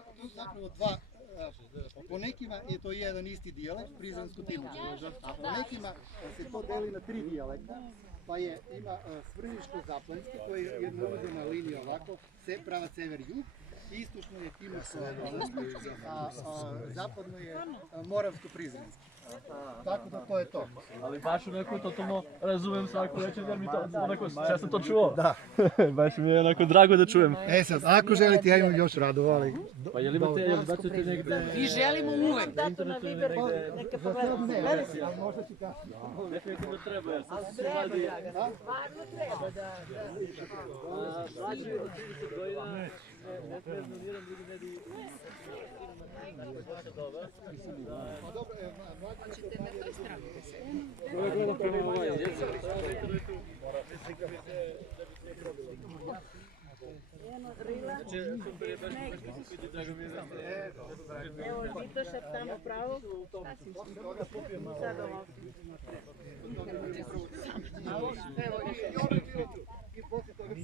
to su zapravo dva, po nekima je to jedan isti dijalekt, prizrensko-timočki, a po nekima se to deli na tri dijalekta, pa ima svrljiško-zaplanjski, to je jednouzemna linija ovako, pravac sever-jug, istočno je timorsko-alanski, a zapadno je moravsko-prizrenski. Tako da to je to. Ali baš onako totalno razumem svaku reč, jer mi to onako, ja sam to čuo. Da. Baš mi je onako drago da čujem. E sad, ako želite, ja imam još radovali. Pa je li imate, jel bacujete negde... Mi želimo uvek. Dato na Viber, neka pogledam. Ne, možda ću kasnije. Definitivno treba, jer sad se radi... Stvarno treba, da. Plaćaju do 30 godina, ne smezno nijedan drugi medij. Hoćete na toj strani? Gledam prema ovaj, djeca. Evo, Vitoša tamo pravo. Sad ovo. Evo, i poslije toga